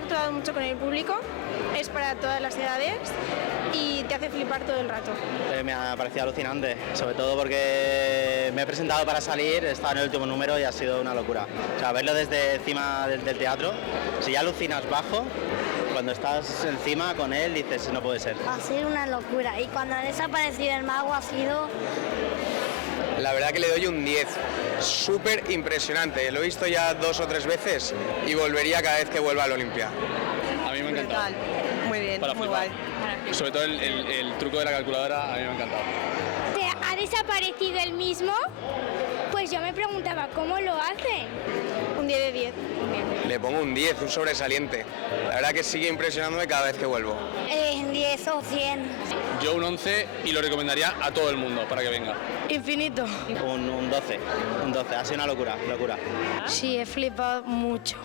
interactuado mucho con el público, es para todas las edades y te hace flipar todo el rato. Me ha parecido alucinante, sobre todo porque me he presentado para salir, he estado en el último número y ha sido una locura. O sea, verlo desde encima del teatro, si ya alucinas bajo, cuando estás encima con él dices, no puede ser. Ha sido una locura y cuando ha desaparecido el mago ha sido... La verdad que le doy un 10, súper impresionante, lo he visto ya 2 o 3 veces y volvería cada vez que vuelva al Olimpia. A mí me ha encantado. Muy bien, Para muy flipar. guay. Sobre todo el truco de la calculadora a mí me ha encantado. ¿Ha desaparecido el mismo? Pues yo me preguntaba, ¿cómo lo hace? Un 10 de 10. Le pongo un 10, un sobresaliente. La verdad que sigue impresionándome cada vez que vuelvo. 10 o 100. Yo un 11 y lo recomendaría a todo el mundo para que venga. Infinito. Un 12, ha sido una locura. Sí, he flipado mucho.